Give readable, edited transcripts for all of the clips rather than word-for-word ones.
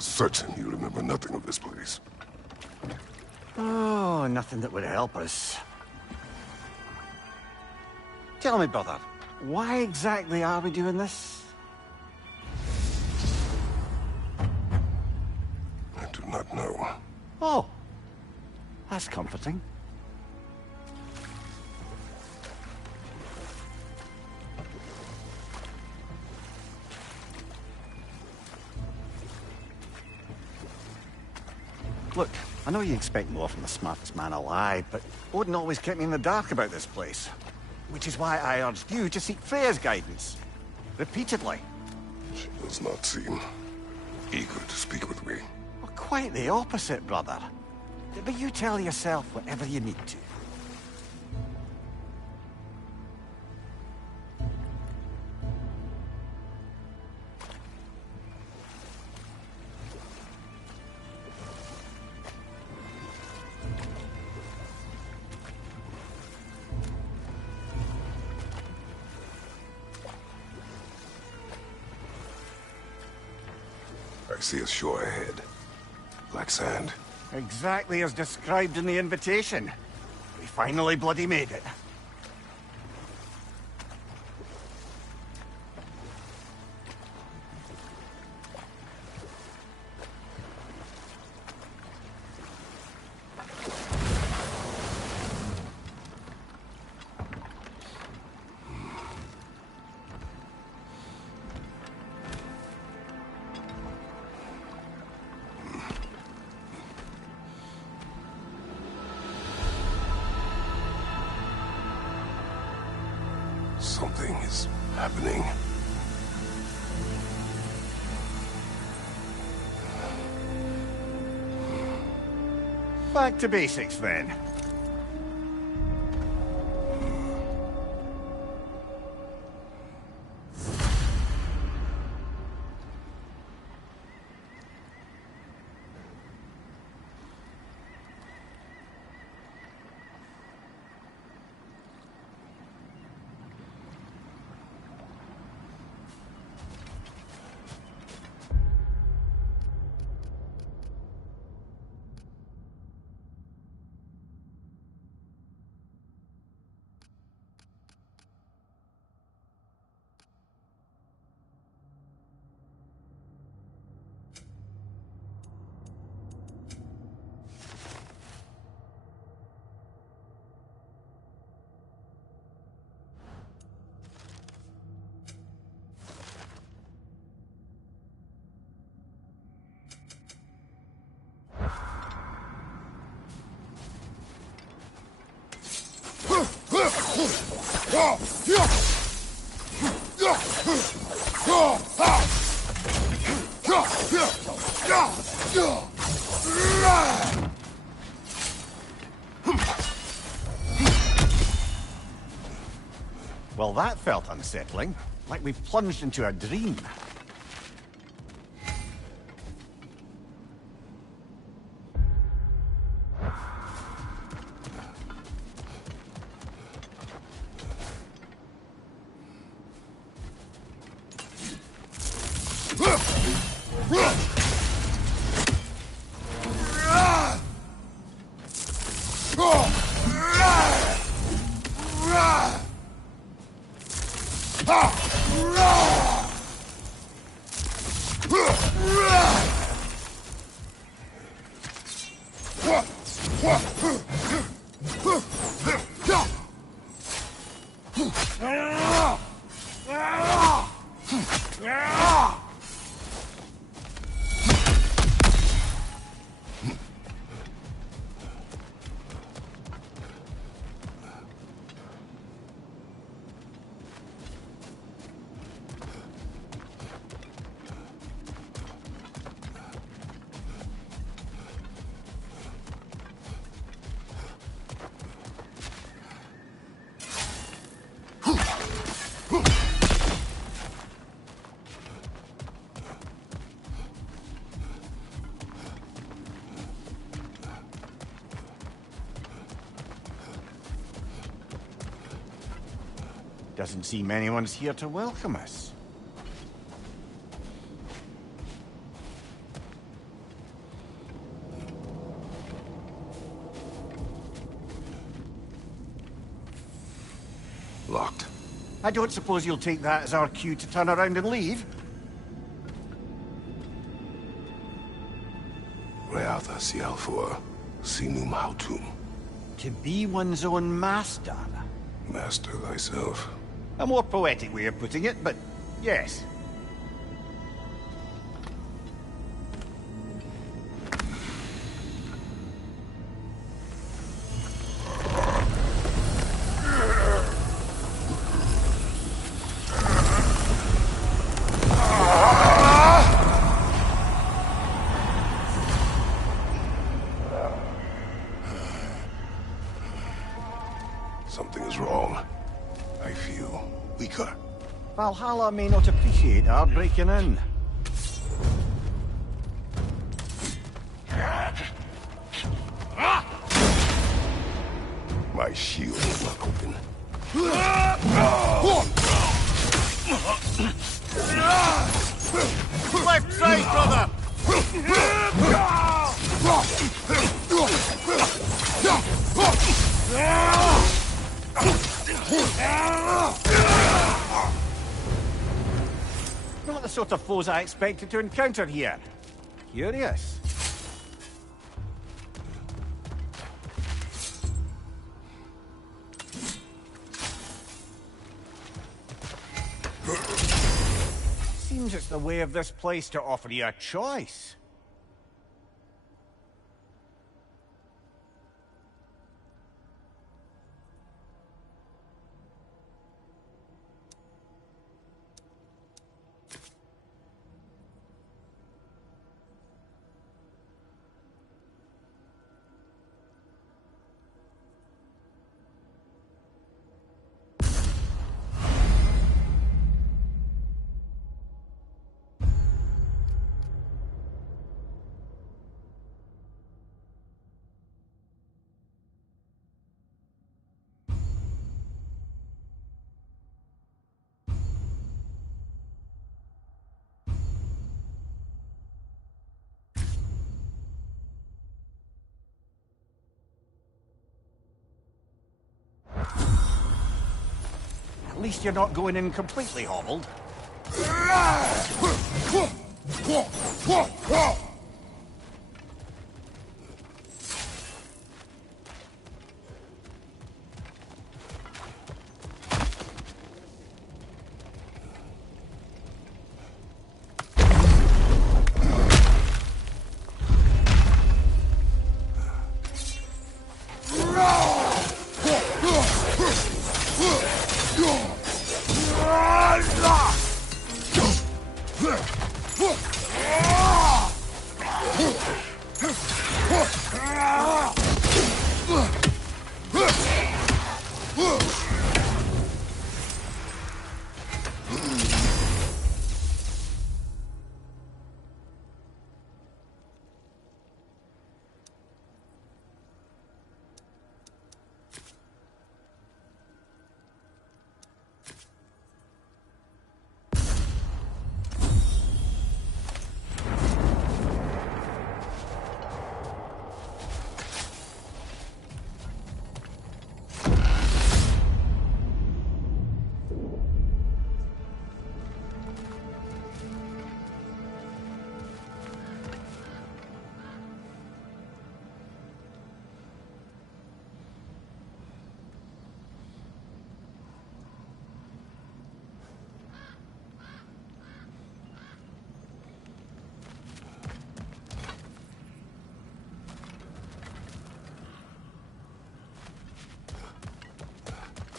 are certain you remember nothing of this place. Oh, nothing that would help us. Tell me, brother, why exactly are we doing this? I do not know. Oh, that's comforting. Look, I know you expect more from the smartest man alive, but Odin always kept me in the dark about this place. Which is why I urged you to seek Freya's guidance. Repeatedly. She does not seem eager to speak with me. Well, quite the opposite, brother. But you tell yourself whatever you need to. I see a shore ahead. Black sand. Exactly as described in the invitation. We finally bloody made it. Something is happening. Back to basics, then. Well, that felt unsettling. Like we've plunged into a dream. Doesn't seem anyone's here to welcome us. I don't suppose you'll take that as our cue to turn around and leave? Reatha Sialfur, Sinum Hautum. To be one's own master. Master thyself. A more poetic way of putting it, but yes. Something is wrong. I feel weaker. Valhalla may not appreciate our breaking in. My shield is not open. Left side, brother! Not the sort of foes I expected to encounter here. Curious. Seems it's the way of this place to offer you a choice. At least you're not going in completely hobbled.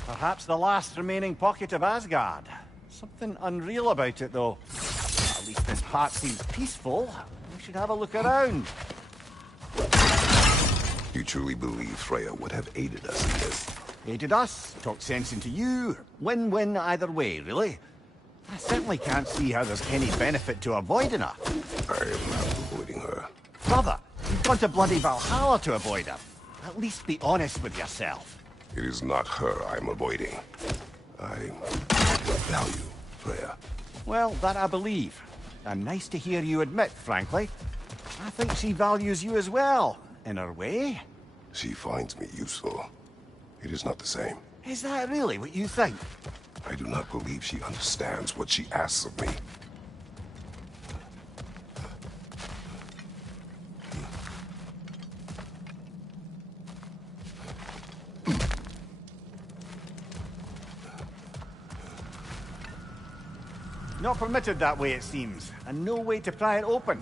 Perhaps the last remaining pocket of Asgard. Something unreal about it, though. At least this part seems peaceful. We should have a look around. You truly believe Freya would have aided us in this? Aided us, talked sense into you. Win-win either way, really. I certainly can't see how there's any benefit to avoiding her. I am not avoiding her. Brother, you've gone to bloody Valhalla to avoid her. At least be honest with yourself. It is not her I'm avoiding. I value Freya. Well, that I believe. And nice to hear you admit, frankly. I think she values you as well, in her way. She finds me useful. It is not the same. Is that really what you think? I do not believe she understands what she asks of me. Not permitted that way, it seems, and no way to pry it open.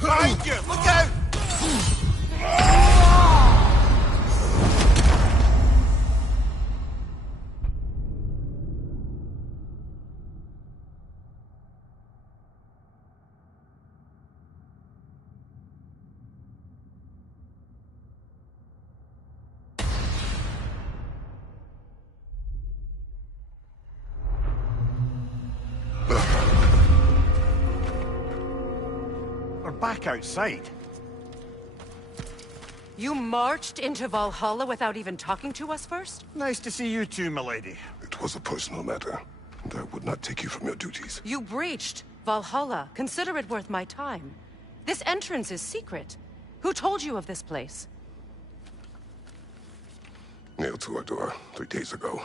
Behind you! Look out! We're back outside. You marched into Valhalla without even talking to us first? Nice to see you too, milady. It was a personal matter, and I would not take you from your duties. You breached Valhalla. Consider it worth my time. This entrance is secret. Who told you of this place? Nailed to our door 3 days ago.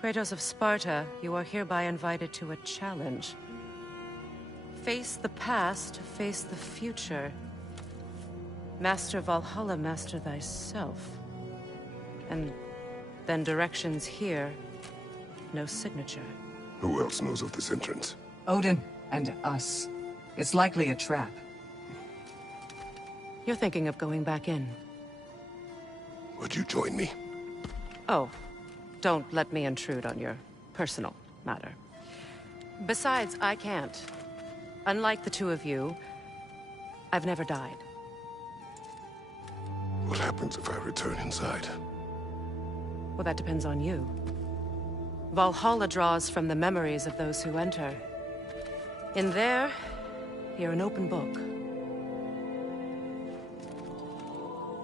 Kratos of Sparta, you are hereby invited to a challenge. Face the past, face the future. Master Valhalla, master thyself. And then directions here, no signature. Who else knows of this entrance? Odin and us. It's likely a trap. You're thinking of going back in. Would you join me? Oh, don't let me intrude on your personal matter. Besides, I can't. Unlike the two of you, I've never died. What happens if I return inside? Well, that depends on you. Valhalla draws from the memories of those who enter. In there, you're an open book.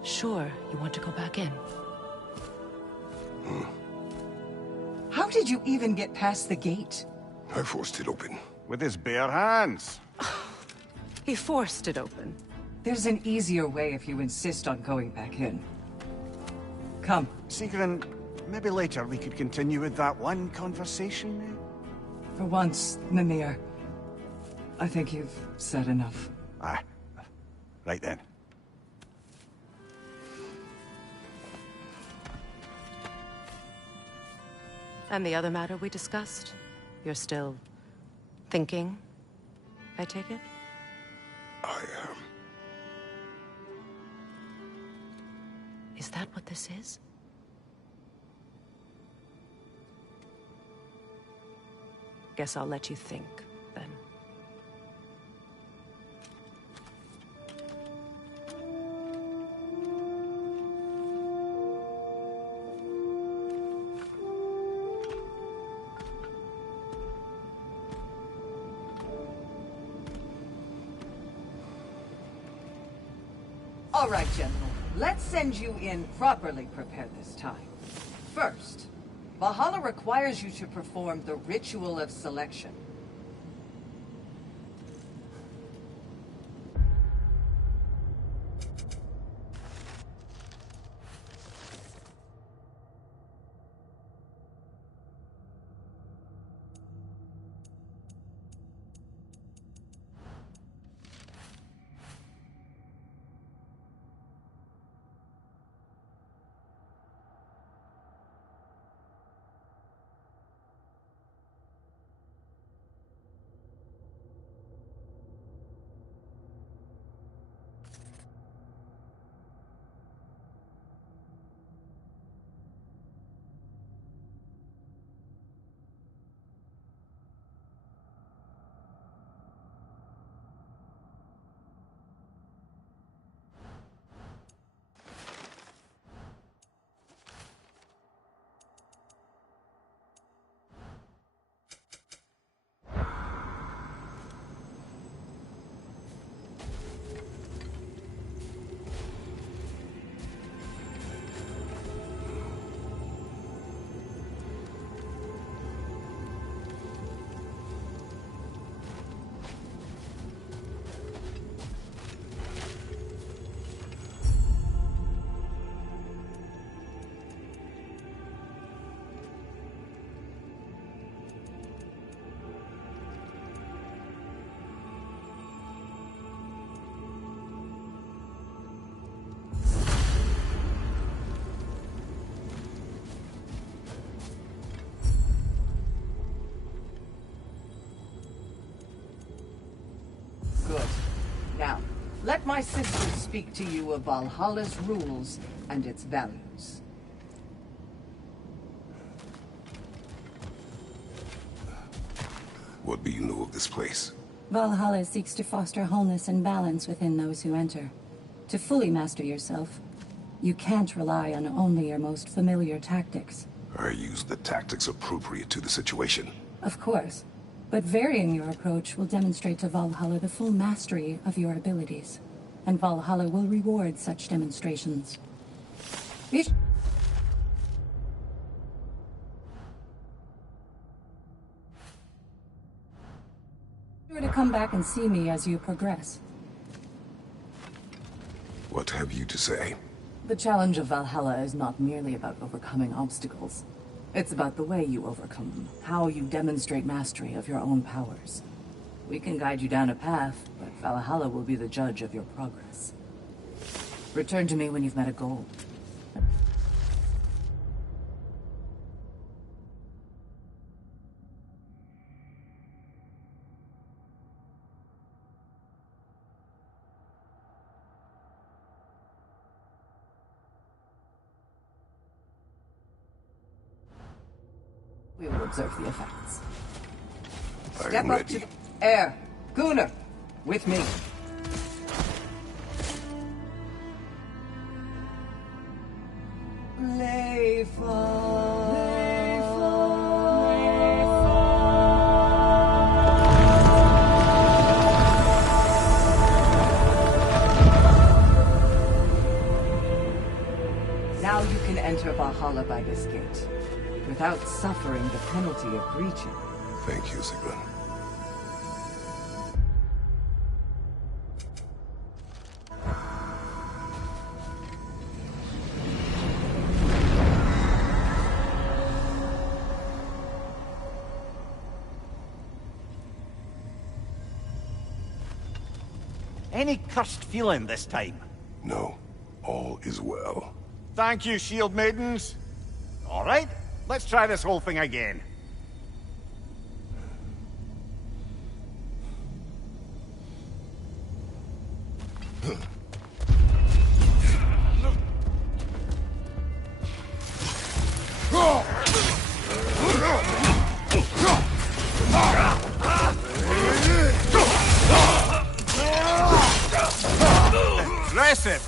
Sure, you want to go back in. How did you even get past the gate? I forced it open. With his bare hands. He forced it open. There's an easier way if you insist on going back in. Come. Sigrun, maybe later we could continue with that one conversation. For once, Mimir. I think you've said enough. Ah, right then. And the other matter we discussed? You're still thinking, I take it? I am. Is that what this is? Guess I'll let you think, then. All right, gentlemen. Let's send you in properly prepared this time. First, Valhalla requires you to perform the ritual of selection. my sisters speak to you of Valhalla's rules and its values. What do you know of this place? Valhalla seeks to foster wholeness and balance within those who enter. To fully master yourself, you can't rely on only your most familiar tactics. I use the tactics appropriate to the situation. Of course, but varying your approach will demonstrate to Valhalla the full mastery of your abilities, and Valhalla will reward such demonstrations. Be sure to come back and see me as you progress. What have you to say? The challenge of Valhalla is not merely about overcoming obstacles. It's about the way you overcome them, how you demonstrate mastery of your own powers. We can guide you down a path, but Valhalla will be the judge of your progress. Return to me when you've met a goal. We will observe the effects. I Step am up ready. to the air. Gunnar, with me. Now you can enter Valhalla by this gate, without suffering the penalty of breaching. Thank you, Sigrun. Any cursed feeling this time? No, all is well. Thank you, shield maidens. All right, let's try this whole thing again. Impressive.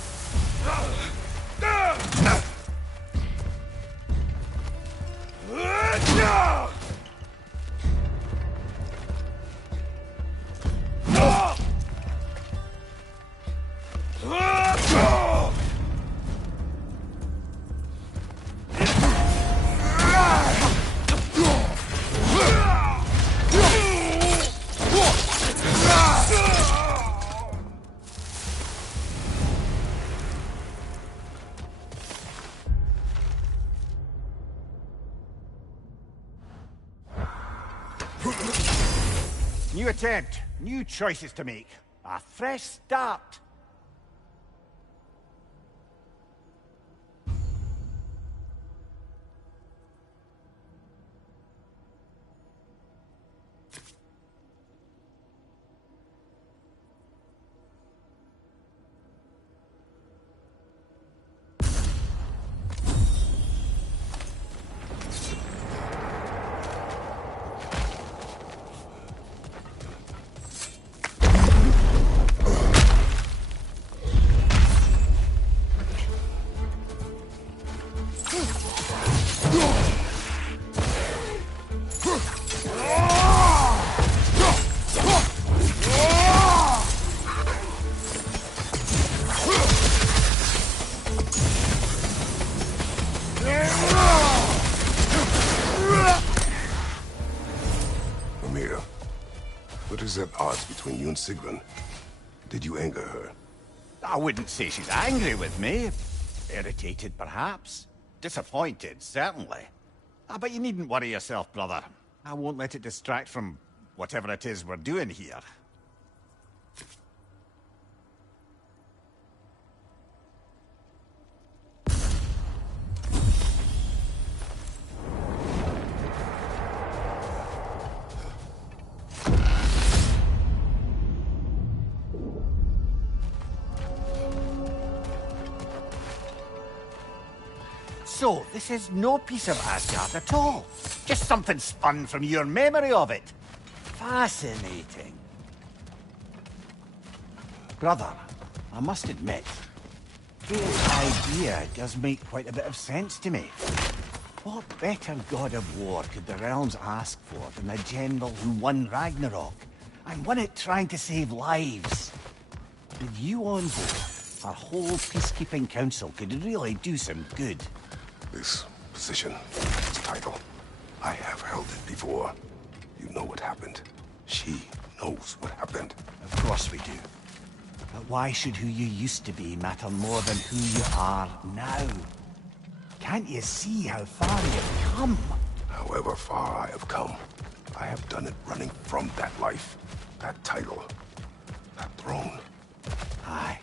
New attempt, new choices to make. A fresh start. Amir, what is at odds between you and Sigrun? Did you anger her? I wouldn't say she's angry with me. Irritated, perhaps. Disappointed, certainly. But you needn't worry yourself, brother. I won't let it distract from whatever it is we're doing here. So, this is no piece of Asgard at all. Just something spun from your memory of it. Fascinating. Brother, I must admit, Freya's idea does make quite a bit of sense to me. What better god of war could the realms ask for than the general who won Ragnarok, and won it trying to save lives? With you on board, our whole peacekeeping council could really do some good. This position, this title, I have held it before. You know what happened. She knows what happened. Of course we do. But why should who you used to be matter more than who you are now? Can't you see how far you've come? However far I have come, I have done it running from that life, that title, that throne. Aye.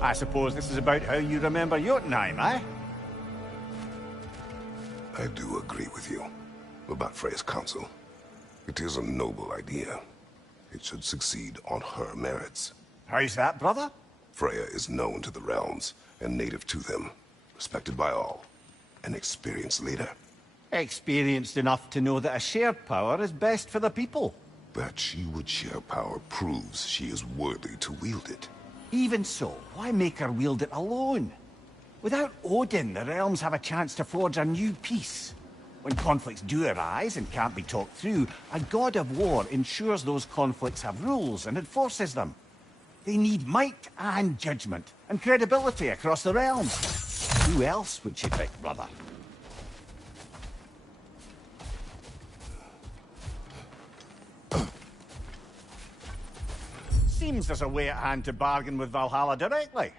I suppose this is about how you remember Jotunheim, eh? I do agree with you about Freya's council. It is a noble idea. It should succeed on her merits. How's that, brother? Freya is known to the realms and native to them, respected by all. An experienced leader. Experienced enough to know that a shared power is best for the people. That she would share power proves she is worthy to wield it. Even so, why make her wield it alone? Without Odin, the realms have a chance to forge a new peace. When conflicts do arise and can't be talked through, a god of war ensures those conflicts have rules and enforces them. They need might and judgment, and credibility across the realms. Who else would she pick, brother? Seems there's a way at hand to bargain with Valhalla directly.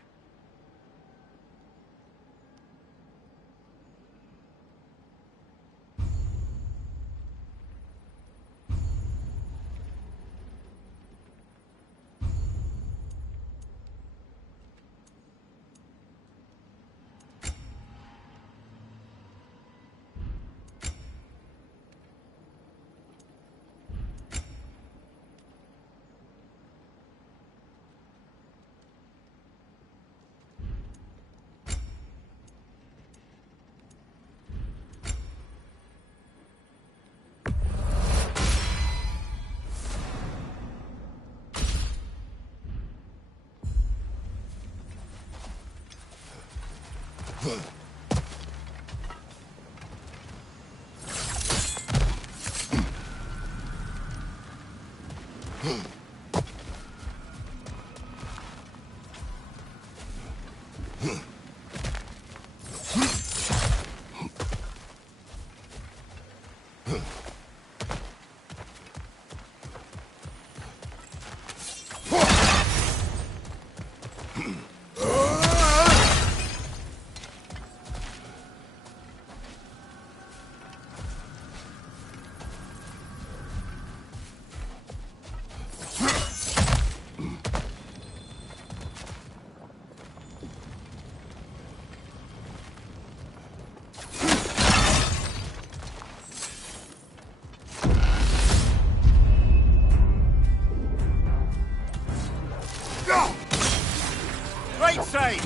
Right side!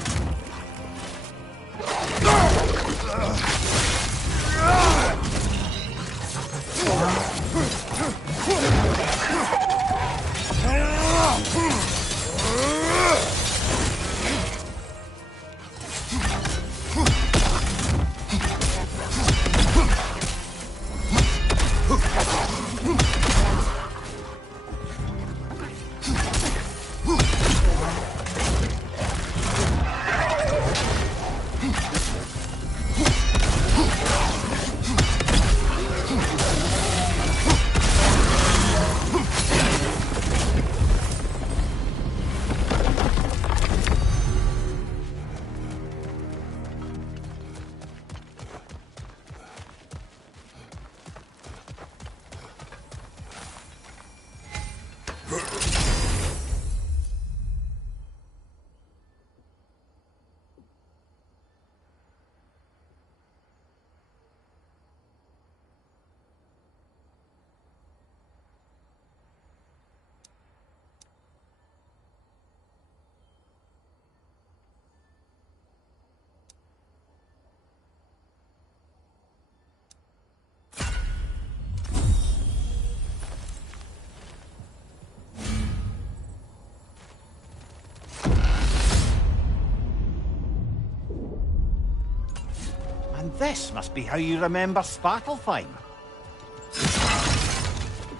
And this must be how you remember Svartalfheim.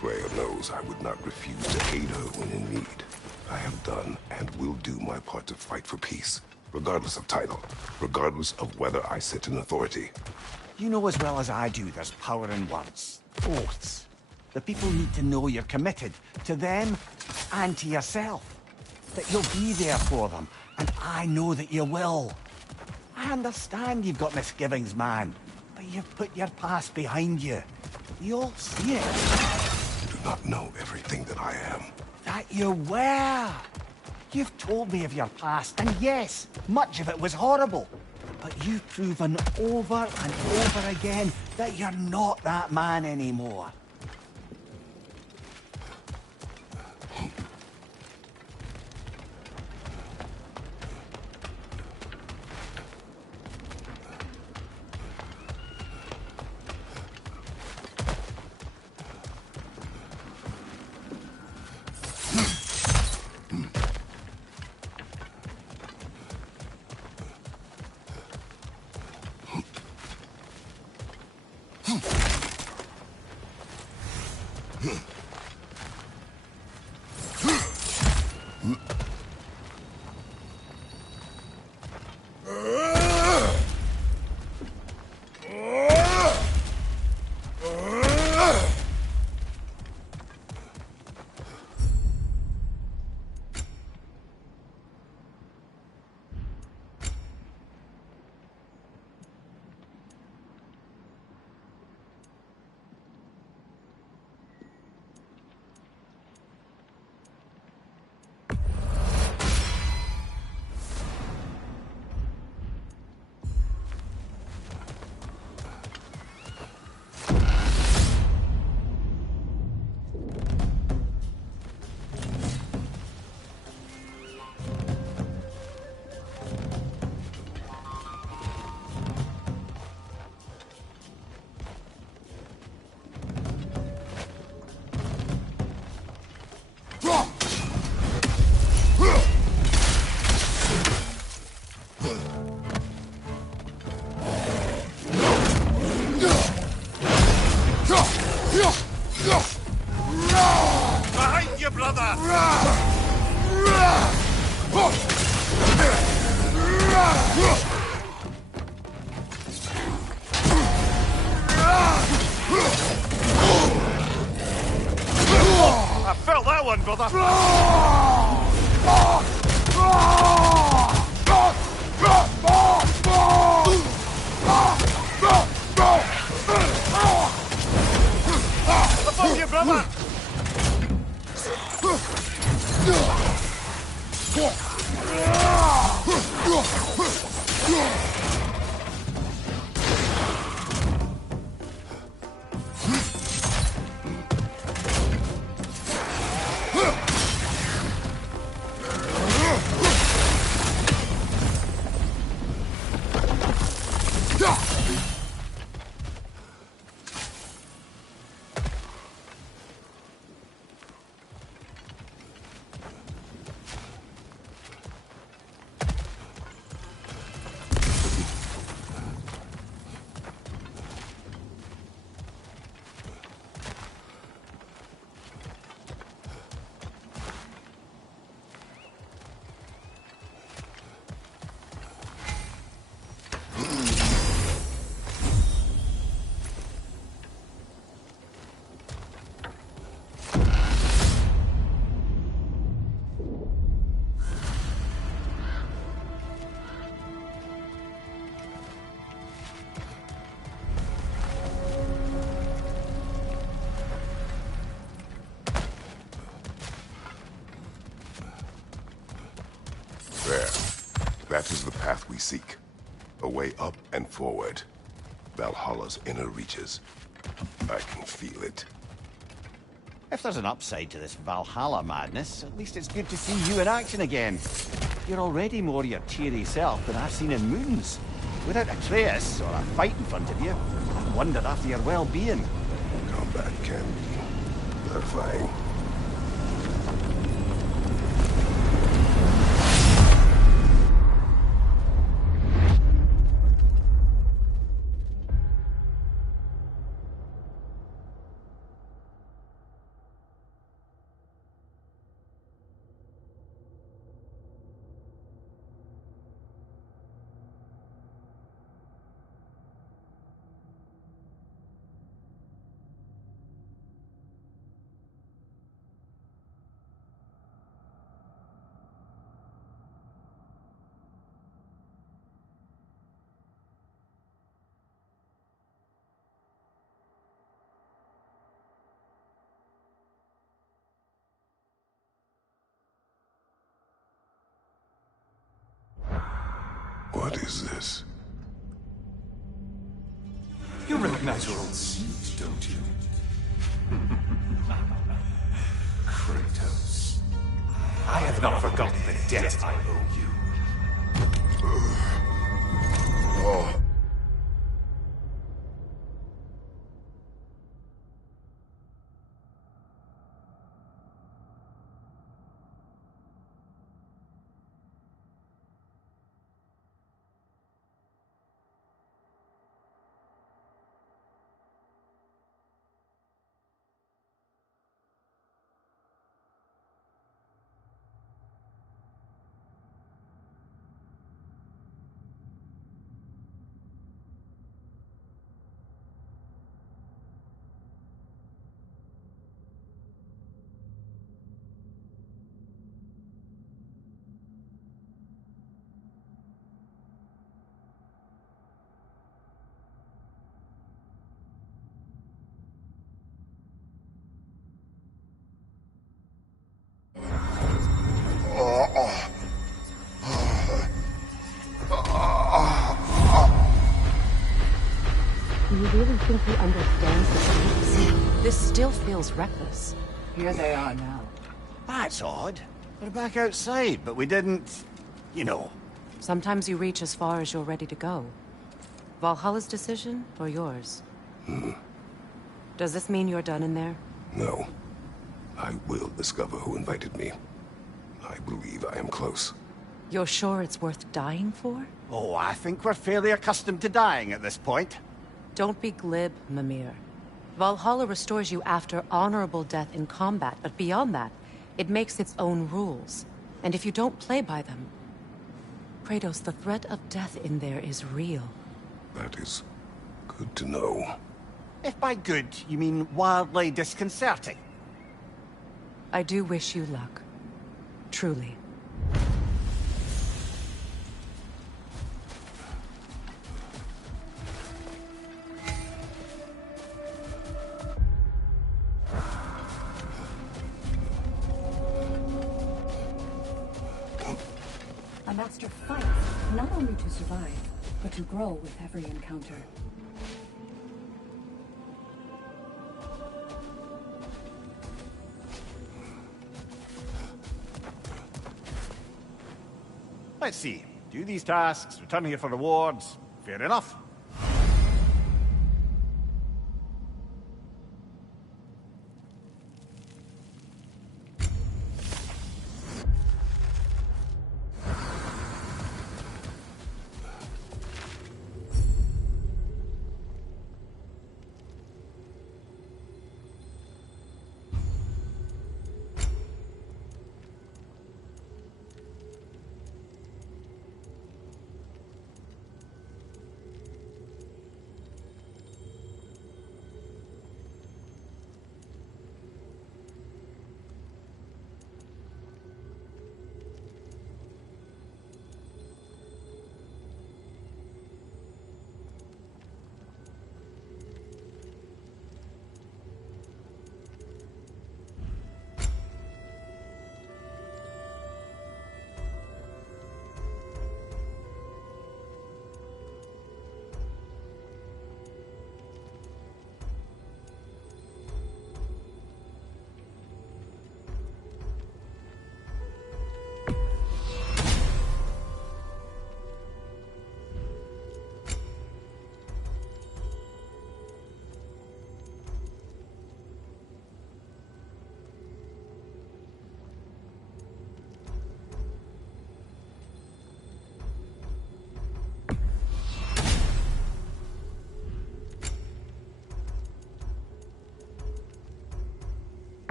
Freya knows I would not refuse to aid her when in need. I have done and will do my part to fight for peace, regardless of title, regardless of whether I sit in authority. You know as well as I do there's power in words. Oaths. The people need to know you're committed to them and to yourself. That you'll be there for them, and I know that you will. I understand you've got misgivings, man, but you've put your past behind you. You all see it. You do not know everything that I am. That you were. You've told me of your past, and yes, much of it was horrible. But you've proven over and over again that you're not that man anymore. brother! I felt that one, brother! Above you, brother! There. That is the path we seek. A way up and forward. Valhalla's inner reaches. I can feel it. If there's an upside to this Valhalla madness, at least it's good to see you in action again. You're already more your cheery self than I've seen in moons. Without a trace or a fight in front of you, I wondered after your well-being. Combat can be terrifying. What is this? You recognize your old seat, don't you? Kratos. I have not forgotten the debt I owe you. Do you really think he understands the stakes? This still feels reckless. Here they are now. That's odd. We're back outside, but we didn't... you know. Sometimes you reach as far as you're ready to go. Valhalla's decision, or yours? Does this mean you're done in there? No. I will discover who invited me. I believe I am close. You're sure it's worth dying for? Oh, I think we're fairly accustomed to dying at this point. Don't be glib, Mimir. Valhalla restores you after honorable death in combat, but beyond that, It makes its own rules, and if you don't play by them... Kratos, the threat of death in there is real. That is good to know. If by good, you mean wildly disconcerting. I do wish you luck. Truly. A master fights, not only to survive, but to grow with every encounter. Let's see. Do these tasks, return here for rewards. Fair enough.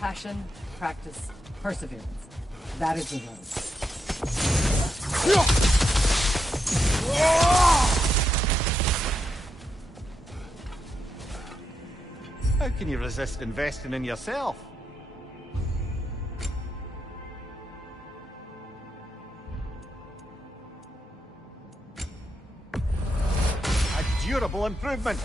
Passion, practice, perseverance. That is the road. How can you resist investing in yourself? A durable improvement.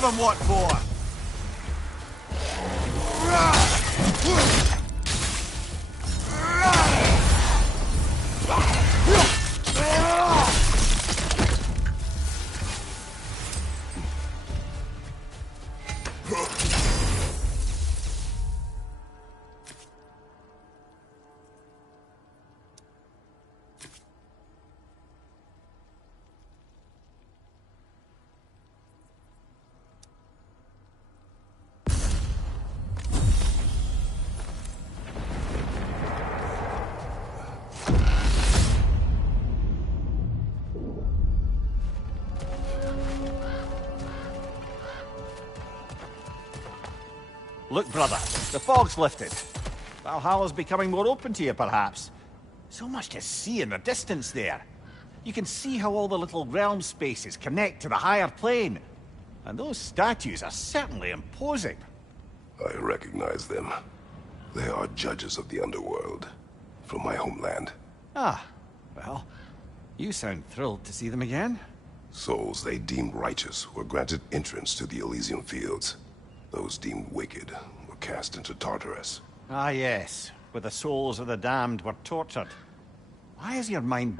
Give him what for! Look, brother, the fog's lifted. Valhalla's becoming more open to you, perhaps. So much to see in the distance there. You can see how all the little realm spaces connect to the higher plane. And those statues are certainly imposing. I recognize them. They are judges of the underworld, from my homeland. Ah, well, you sound thrilled to see them again. Souls they deemed righteous were granted entrance to the Elysium Fields. Those deemed wicked were cast into Tartarus. Ah, yes, where the souls of the damned were tortured. Why is your mind...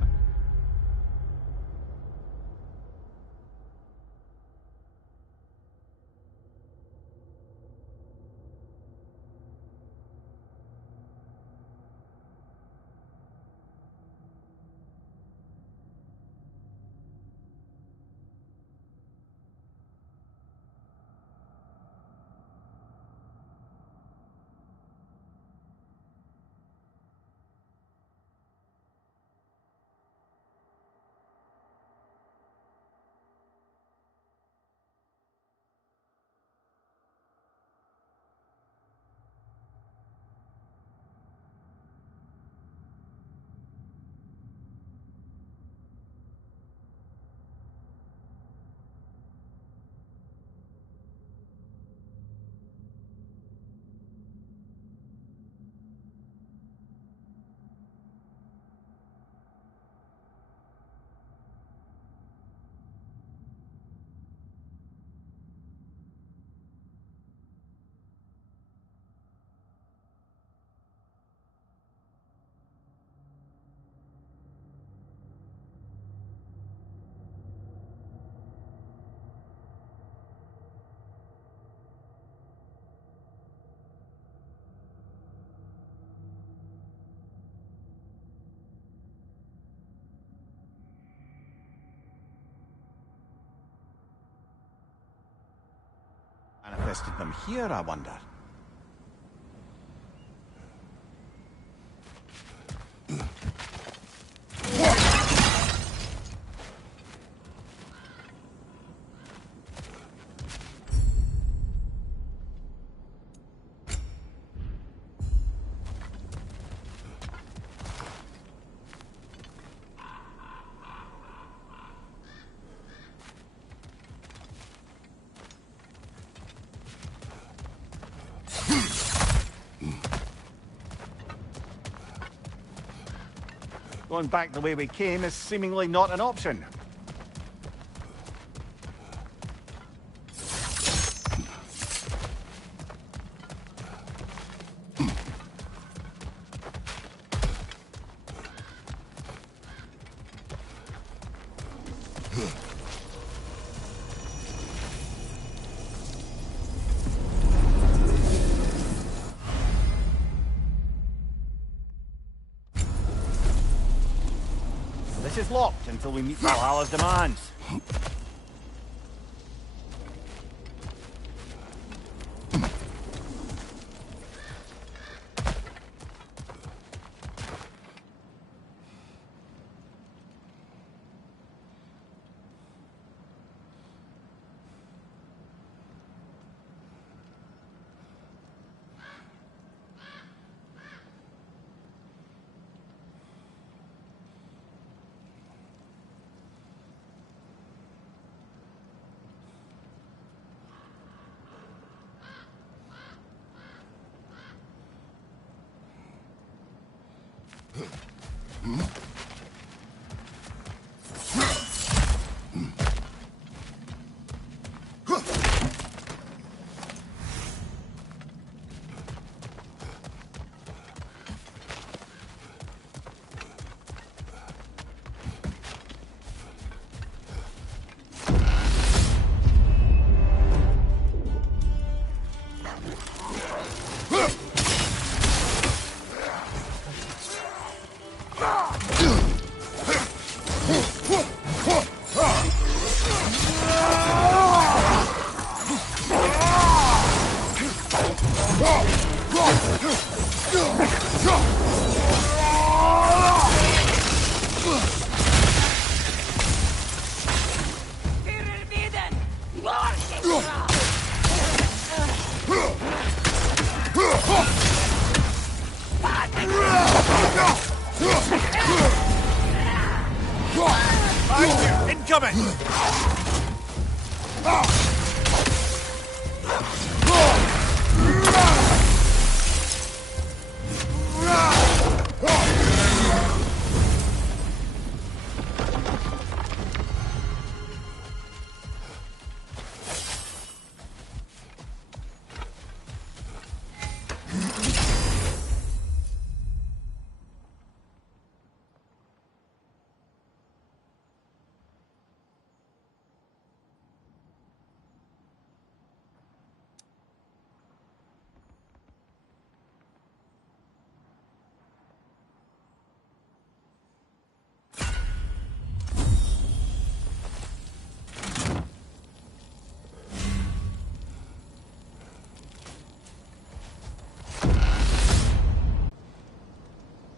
manifested them here, I wonder? Going back the way we came is seemingly not an option. locked until we meet Valhalla's demands. Incoming!